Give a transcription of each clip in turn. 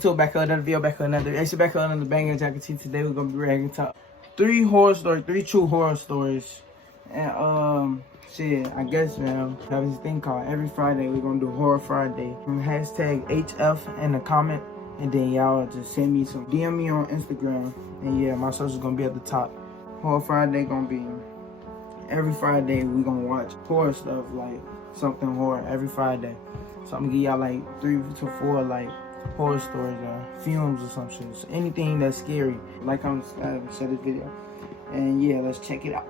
So back on another video, back on another reaction, back on another banger jacket. Today we're gonna be reacting to three true horror stories. And shit, I guess man, have this thing called every Friday we're gonna do Horror Friday. Hashtag HF in the comment, and then y'all just send me some DM me on Instagram, and yeah, my social's gonna be at the top. Horror Friday gonna be every Friday. We gonna watch horror stuff, like something horror every Friday. So I'm gonna give y'all like 3 to 4 like horror stories or films or some shit. So anything that's scary. Like, comment, subscribe, and share this video. And yeah, let's check it out.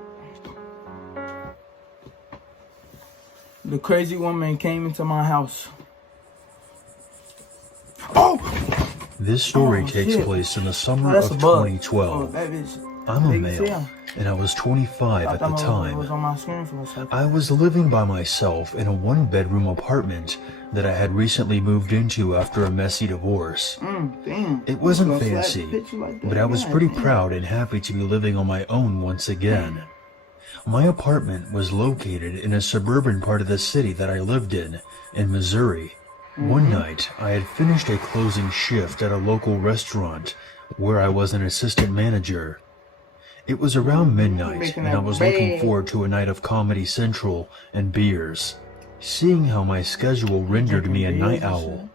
The crazy woman came into my house. Oh! This story takes place in the summer of 2012. I'm a male, and I was 25 at the time. I was living by myself in a one-bedroom apartment that I had recently moved into after a messy divorce. It wasn't fancy, but I was pretty proud and happy to be living on my own once again. My apartment was located in a suburban part of the city that I lived in Missouri. One night, I had finished a closing shift at a local restaurant where I was an assistant manager. It was around midnight, and I was looking forward to a night of Comedy Central and beers. Seeing how my schedule rendered me a night owl,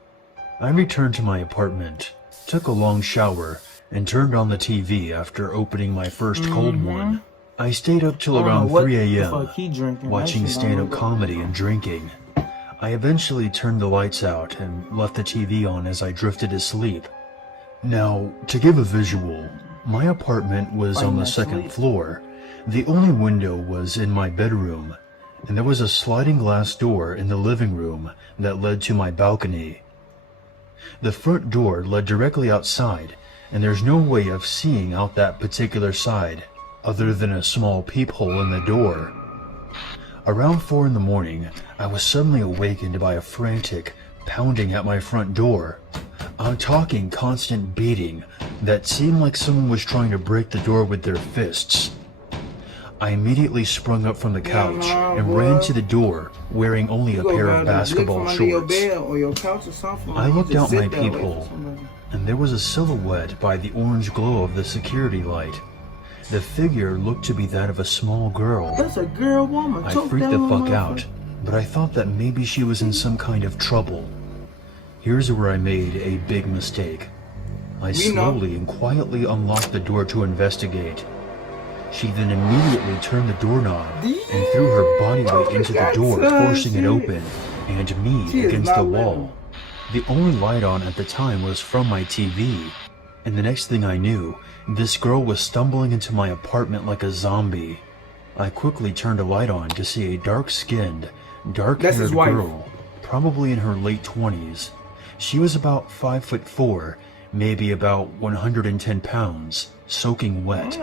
I returned to my apartment, took a long shower, and turned on the TV after opening my first cold one. I stayed up till around 3 a.m. watching stand-up comedy and drinking. I eventually turned the lights out and left the TV on as I drifted to sleep. Now, to give a visual, my apartment was on the second floor. The only window was in my bedroom, and there was a sliding glass door in the living room that led to my balcony. The front door led directly outside, and there's no way of seeing out that particular side other than a small peephole in the door. Around 4 in the morning, I was suddenly awakened by a frantic pounding at my front door. I'm talking constant beating that seemed like someone was trying to break the door with their fists. I immediately sprung up from the couch and ran to the door, wearing only a pair of basketball shorts. I looked out my peephole, and there was a silhouette by the orange glow of the security light. The figure looked to be that of a small girl. That's a girl woman. I freaked the fuck out, but I thought that maybe she was in some kind of trouble. Here's where I made a big mistake. I slowly and quietly unlocked the door to investigate. She then immediately turned the doorknob and threw her body weight into the door, forcing it open, and me against the wall. The only light on at the time was from my TV, and the next thing I knew, this girl was stumbling into my apartment like a zombie. I quickly turned a light on to see a dark-skinned, dark-haired girl, probably in her late 20s. She was about 5'4", maybe about 110 pounds, soaking wet.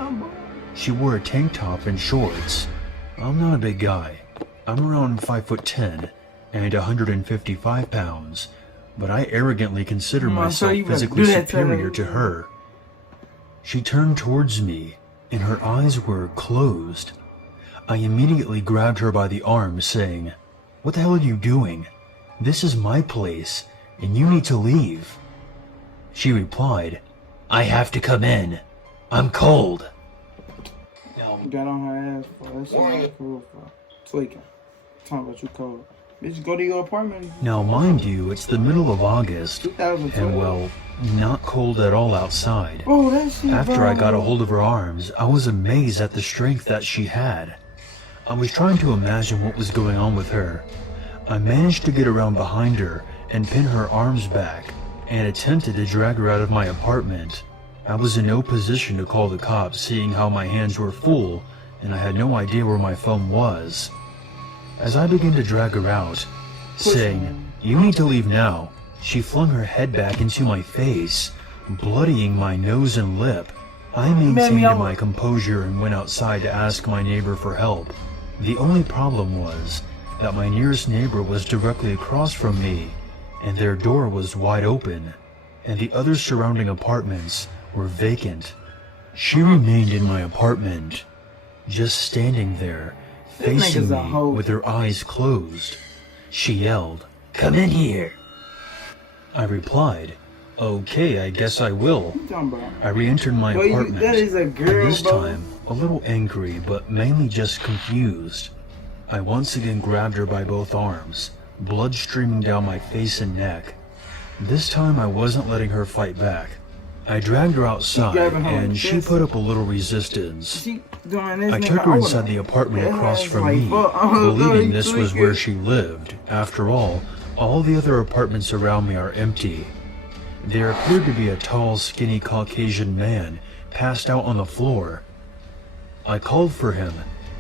She wore a tank top and shorts. I'm not a big guy. I'm around 5'10" and 155 pounds, but I arrogantly consider myself physically superior to her. She turned towards me, and her eyes were closed. I immediately grabbed her by the arm, saying, "What the hell are you doing? This is my place, and you need to leave." She replied, "I have to come in. I'm cold." Got on her ass for that shit cool for tweaking. Talking about you cold. Bitch, go to your apartment. Now, mind you, it's the middle of August, and well, not cold at all outside. Oh, that shit, After I got a hold of her arms, I was amazed at the strength that she had. I was trying to imagine what was going on with her. I managed to get around behind her and pin her arms back, and attempted to drag her out of my apartment. I was in no position to call the cops, seeing how my hands were full, and I had no idea where my phone was. As I began to drag her out, saying, "You need to leave now," she flung her head back into my face, bloodying my nose and lip. I maintained my composure and went outside to ask my neighbor for help. The only problem was that my nearest neighbor was directly across from me, and their door was wide open, and the other surrounding apartments were vacant. She remained in my apartment, just standing there, facing me with her eyes closed. She yelled, "Come in here." I replied, Okay, I guess I will. What you talking about? I re-entered my Yo, apartment, that is a girl, and this bro. time, a little angry, but mainly just confused. I once again grabbed her by both arms, blood streaming down my face and neck. This time I wasn't letting her fight back. I dragged her outside, and she put up a little resistance. I took her inside the apartment across from me, believing this was where she lived. After all the other apartments around me are empty. There appeared to be a tall, skinny Caucasian man passed out on the floor. I called for him,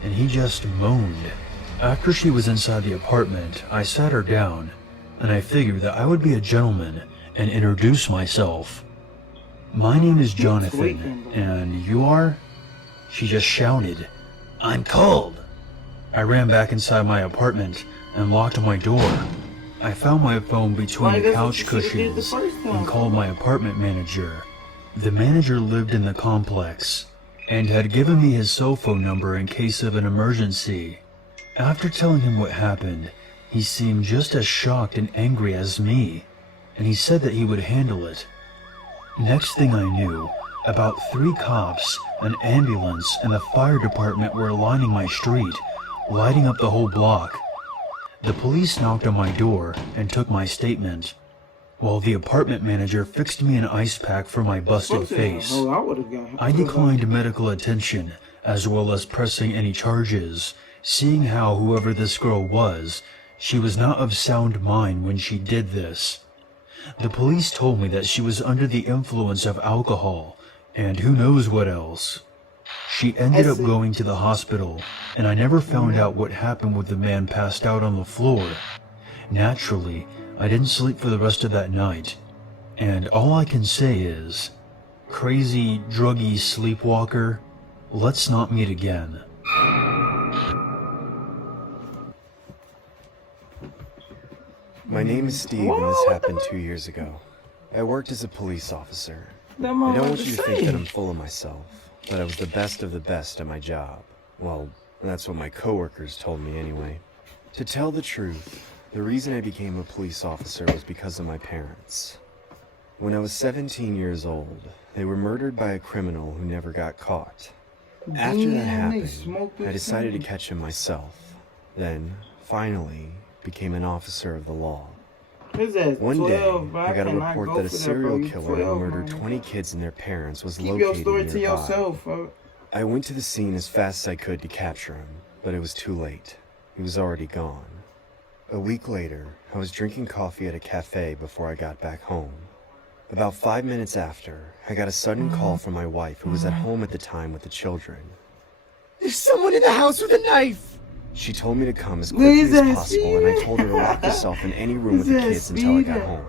and he just moaned. After she was inside the apartment, I sat her down, and I figured that I would be a gentleman and introduce myself. My name is Jonathan, and you are? She just shouted, I'm cold. I ran back inside my apartment and locked my door. I found my phone between the couch cushions and called my apartment manager. The manager lived in the complex and had given me his cell phone number in case of an emergency. After telling him what happened, he seemed just as shocked and angry as me, and he said that he would handle it. Next thing I knew, about 3 cops, an ambulance, and the fire department were lining my street, lighting up the whole block. The police knocked on my door and took my statement, while the apartment manager fixed me an ice pack for my busted face. I declined medical attention, as well as pressing any charges, seeing how whoever this girl was, she was not of sound mind when she did this. The police told me that she was under the influence of alcohol, and who knows what else. She ended up going to the hospital, and I never found out what happened with the man passed out on the floor. Naturally, I didn't sleep for the rest of that night, and all I can say is, crazy, druggy sleepwalker, let's not meet again. My name is Steve, and this happened 2 years ago. I worked as a police officer. I don't want you to think that I'm full of myself, but I was the best of the best at my job. Well, that's what my coworkers told me anyway. To tell the truth, the reason I became a police officer was because of my parents. When I was 17 years old, they were murdered by a criminal who never got caught. After that happened, I decided to catch him myself. Then, finally, became an officer of the law. One day, I got a report that a serial killer who murdered 20 kids and their parents was located nearby. I went to the scene as fast as I could to capture him, but it was too late. He was already gone. A week later, I was drinking coffee at a cafe before I got back home. About 5 minutes after, I got a sudden call from my wife, who was at home at the time with the children. There's someone in the house with a knife! She told me to come as quickly as possible, and I told her to lock herself in any room with the kids until I got home.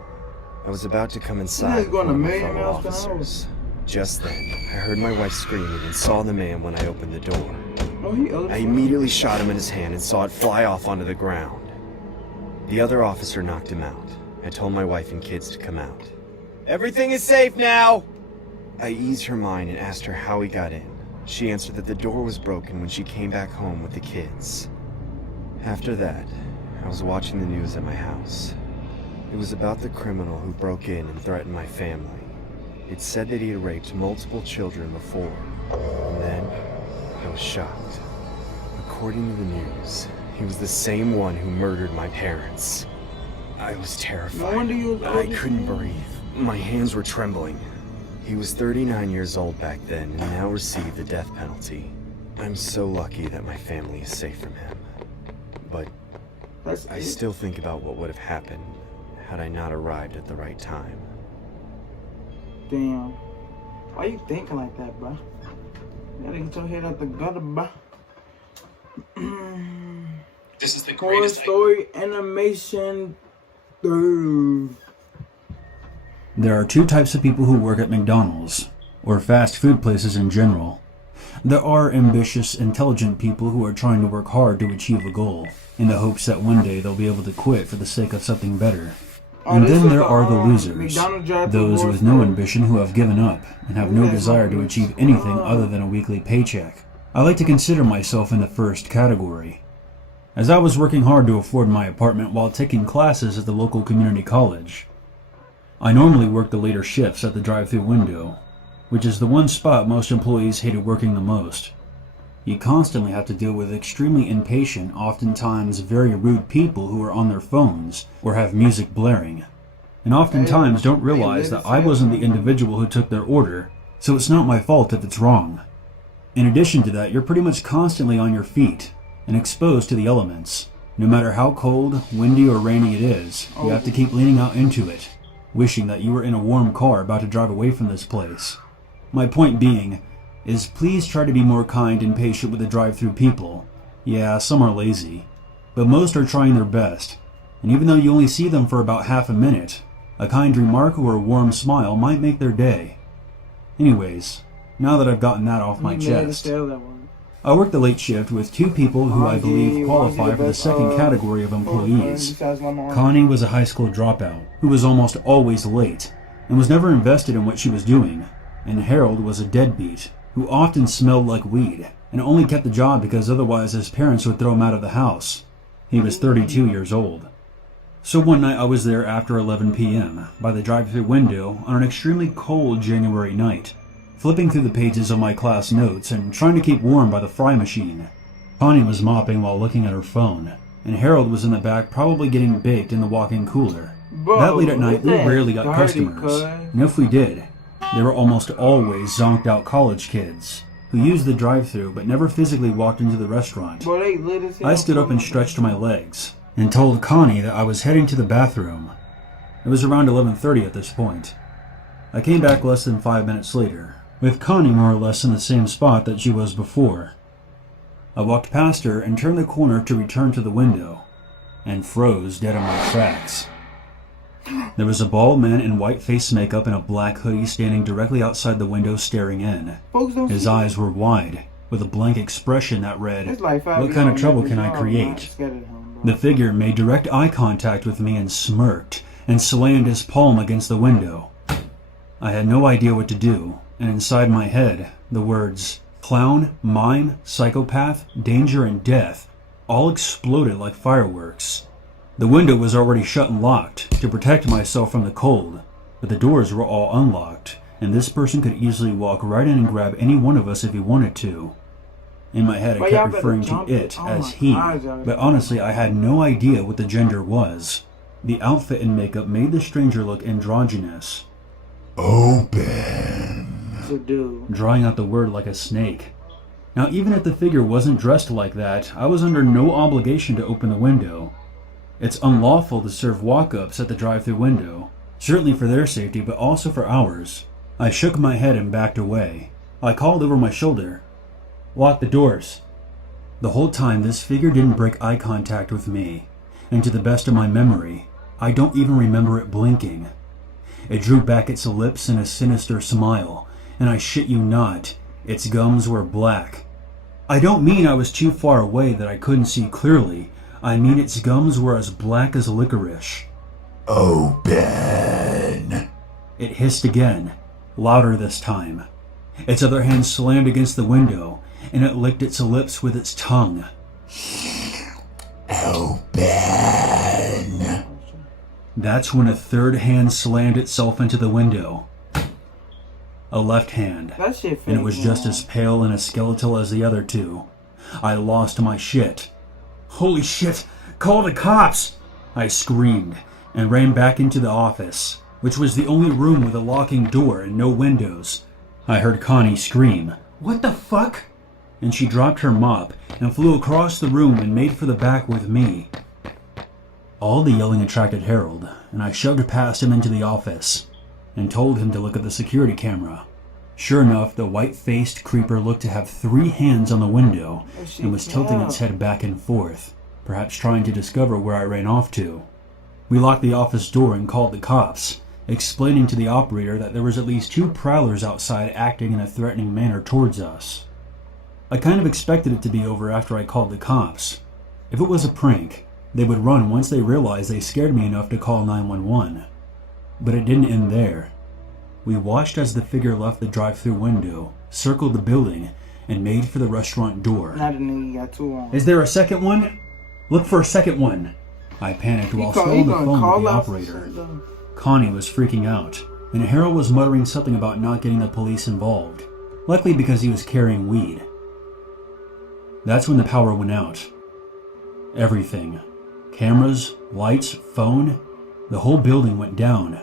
I was about to come inside with one of my fellow officers. Just then, I heard my wife screaming and saw the man when I opened the door. I immediately shot him in his hand and saw it fly off onto the ground. The other officer knocked him out. I told my wife and kids to come out. Everything is safe now! I eased her mind and asked her how he got in. She answered that the door was broken when she came back home with the kids. After that, I was watching the news at my house. It was about the criminal who broke in and threatened my family. It said that he had raped multiple children before, and then I was shocked. According to the news, he was the same one who murdered my parents. I was terrified. I couldn't breathe. My hands were trembling. He was 39 years old back then and now received the death penalty. I'm so lucky that my family is safe from him. But I still think about what would have happened had I not arrived at the right time. Damn. Why you thinking like that, bro? You gotta get your head out the gutter, bro. This is the Horror greatest Story Animation 3. There are 2 types of people who work at McDonald's, or fast food places in general. There are ambitious, intelligent people who are trying to work hard to achieve a goal, in the hopes that one day they'll be able to quit for the sake of something better. And then there are the losers, those with no ambition who have given up and have no desire to achieve anything other than a weekly paycheck. I like to consider myself in the first category. As I was working hard to afford my apartment while taking classes at the local community college, I normally work the later shifts at the drive-thru window, which is the one spot most employees hated working the most. You constantly have to deal with extremely impatient, oftentimes very rude people who are on their phones or have music blaring, and oftentimes don't realize that I wasn't the individual who took their order, so it's not my fault if it's wrong. In addition to that, you're pretty much constantly on your feet and exposed to the elements. No matter how cold, windy, or rainy it is, you have to keep leaning out into it, wishing that you were in a warm car about to drive away from this place. My point being is please try to be more kind and patient with the drive-thru people. Yeah, some are lazy, but most are trying their best, and even though you only see them for about half a minute, a kind remark or a warm smile might make their day. Anyways, now that I've gotten that off my chest, I work the late shift with two people who I believe qualify for the second category of employees. Connie was a high school dropout who was almost always late and was never invested in what she was doing, and Harold was a deadbeat who often smelled like weed and only kept the job because otherwise his parents would throw him out of the house. He was 32 years old. So one night I was there after 11 p.m. by the drive-thru window on an extremely cold January night, flipping through the pages of my class notes and trying to keep warm by the fry machine. Connie was mopping while looking at her phone, and Harold was in the back probably getting baked in the walk-in cooler. That late at night, we rarely got customers, and if we did, they were almost always zonked-out college kids who used the drive-thru but never physically walked into the restaurant. I stood up and stretched my legs and told Connie that I was heading to the bathroom. It was around 11:30 at this point. I came back less than 5 minutes later, with Connie more or less in the same spot that she was before. I walked past her and turned the corner to return to the window, and froze dead in my tracks. There was a bald man in white face makeup and a black hoodie standing directly outside the window staring in. His eyes were wide, with a blank expression that read, "What kind of trouble can I create?" The figure made direct eye contact with me and smirked, and slammed his palm against the window. I had no idea what to do, and inside my head, the words, clown, mime, psychopath, danger, and death all exploded like fireworks. The window was already shut and locked to protect myself from the cold, but the doors were all unlocked, and this person could easily walk right in and grab any one of us if he wanted to. In my head, I kept referring to it as he, but honestly, I had no idea what the gender was. The outfit and makeup made the stranger look androgynous. Open. Drawing out the word like a snake. Now, even if the figure wasn't dressed like that, I was under no obligation to open the window. It's unlawful to serve walk-ups at the drive-thru window, certainly for their safety, but also for ours. I shook my head and backed away. I called over my shoulder, "Lock the doors." The whole time, this figure didn't break eye contact with me, and to the best of my memory, I don't even remember it blinking. It drew back its lips in a sinister smile, and I shit you not, its gums were black. I don't mean I was too far away that I couldn't see clearly. I mean its gums were as black as licorice. Open. It hissed again, louder this time. Its other hand slammed against the window, and it licked its lips with its tongue. Open. That's when a third hand slammed itself into the window. A left hand, and it was just as pale and as skeletal as the other two. I lost my shit. "Holy shit! Call the cops!" I screamed, and ran back into the office, which was the only room with a locking door and no windows. I heard Connie scream, "What the fuck?" And she dropped her mop and flew across the room and made for the back with me. All the yelling attracted Harold, and I shoved past him into the office and told him to look at the security camera. Sure enough, the white-faced creeper looked to have 3 hands on the window and was tilting its head back and forth, perhaps trying to discover where I ran off to. We locked the office door and called the cops, explaining to the operator that there was at least 2 prowlers outside acting in a threatening manner towards us. I kind of expected it to be over after I called the cops. If it was a prank, they would run once they realized they scared me enough to call 911. But it didn't end there. We watched as the figure left the drive-thru window, circled the building, and made for the restaurant door. "Is there a second one? Look for a second one." I panicked while still on the phone with the operator. Connie was freaking out, and Harold was muttering something about not getting the police involved, likely because he was carrying weed. That's when the power went out. Everything. Cameras, lights, phone, the whole building went down.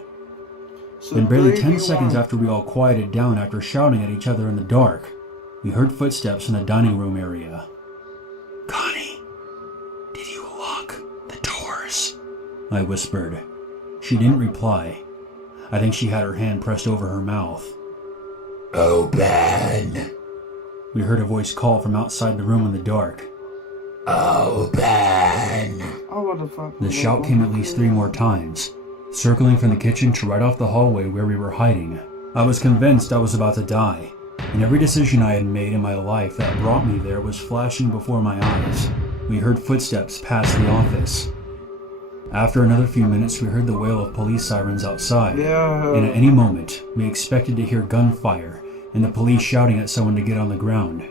So And barely 10 seconds after we all quieted down after shouting at each other in the dark, we heard footsteps in the dining room area. Connie, did you lock the doors? I whispered. She didn't reply. I think she had her hand pressed over her mouth. Open. We heard a voice call from outside the room in the dark. Open. Oh, what the fuck? The shout came at least 3 more times, circling from the kitchen to right off the hallway where we were hiding. I was convinced I was about to die, and every decision I had made in my life that brought me there was flashing before my eyes. We heard footsteps pass the office. After another few minutes, we heard the wail of police sirens outside, and at any moment, we expected to hear gunfire and the police shouting at someone to get on the ground,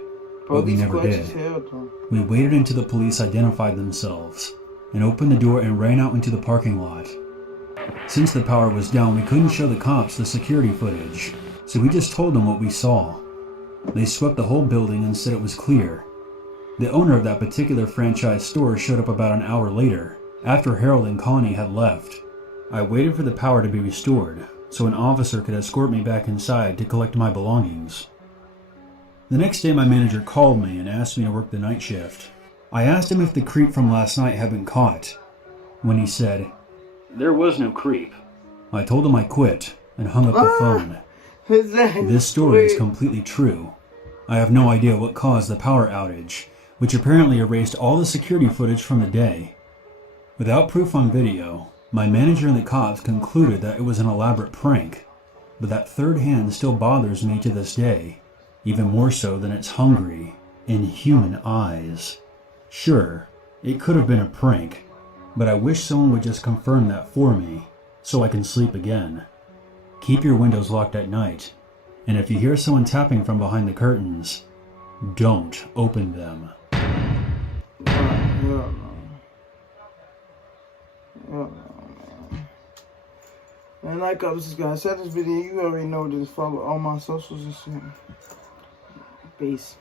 but we never did. We waited until the police identified themselves, and opened the door and ran out into the parking lot. Since the power was down, we couldn't show the cops the security footage, so we just told them what we saw. They swept the whole building and said it was clear. The owner of that particular franchise store showed up about an hour later, after Harold and Connie had left. I waited for the power to be restored, so an officer could escort me back inside to collect my belongings. The next day my manager called me and asked me to work the night shift. I asked him if the creep from last night had been caught, when he said, "There was no creep." I told him I quit and hung up the phone. This story is completely true. I have no idea what caused the power outage, which apparently erased all the security footage from the day. Without proof on video, my manager and the cops concluded that it was an elaborate prank, but that third hand still bothers me to this day, even more so than its hungry, inhuman eyes. Sure, it could have been a prank, but I wish someone would just confirm that for me, so I can sleep again. Keep your windows locked at night, and if you hear someone tapping from behind the curtains, don't open them. And like I was just gonna share this video, you already know this. Follow all my socials and shit. Peace.